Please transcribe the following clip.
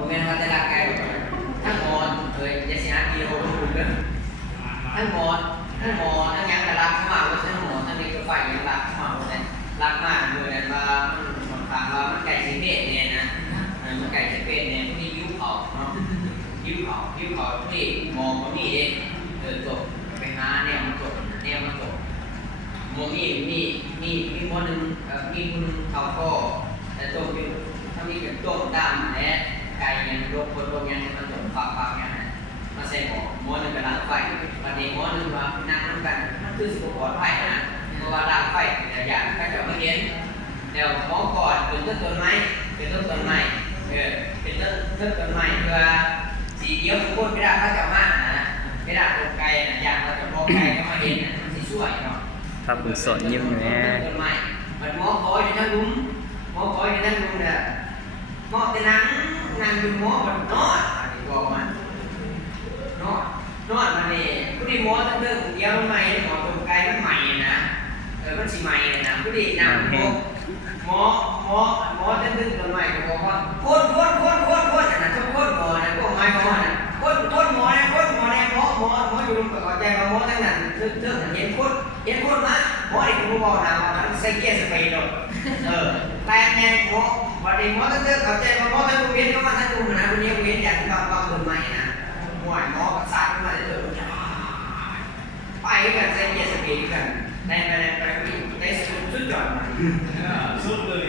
ผมเป็นพัฒนาการทั้งหมดเลยจะชนะกิโลคุณเลยทั้งหมดทั้งยังแต่รักเข้ามาทั้งหมดทั้งนี้ก็ไฟยังรักเข้ามาเลยรักมากเลยนะว่ามันทางว่ามันไก่สิเบ็ดเนี่ยนะมันไก่สิเบ็ดเนี่ยที่ยิ้วเขาเนาะยิ้วเขาที่มองมันนี่เดินจบไปหาเนี่ยมันจบมองนี่คนหนึ่งมีคนเขาก็แต่จบอยู่ถ้ามีแบบจบตามและไก่ยังโรคคนโรคยังมันจบฟังยังมาใส่หมอหนึ่งกระดาษไฟวันนี้หมอหนึ่งว่านั่งน้ำกันนั่นคือสิ่งปลอดภัยนะเพราะว่าดาบไฟแต่อย่างก็จะไม่เห็นเดี๋ยวหมอก่อนเป็นต้นไม้เป็นต้นไม้เป็นต้นไม้เพื่อสีเดียวทุกคนไม่ได้เขาจะมากนะไม่ได้ตกไกลนะอย่างเราจะมองไกลก็มาเห็นมันจะช่วยเนาะครับคุณสอนยิ้มแน่ต้นไม้มันหมอคอยในทั้งลุ้มเนี่ยหมอจะนั่งดูหมอมันนอนบอกมันนอนมันนี่ผู้ดีหมอตั้งเรื่องเดียวใหม่หมอตรงไกลมันใหม่นะมันสีใหม่นะผู้ดีนั่งหมอตั้งเรื่องตัวใหม่ก็บอกว่าคนนะทุกคนหมอนะพวกไม้หมอนะคนหมอนะหมออยู่ตรงกับใจหมอทั้งนั้นเรื่องเห็นคนมาหมอไอ้คุณบอกนะใส่เกียร์สเปรย์หรอกแต่แง่หมอวันนี้หมอตั้งเรื่องกับใจหมอทั้งโรงเรียนก็มาทั้งกลุ่มนะวันนี้โรงเรียนอย่างที่เราคนใหม่นะหมอประสาทขึ้นมาเลยไปกันใส่เกียร์สเปรย์กันในสุดยอดมาสุดเลย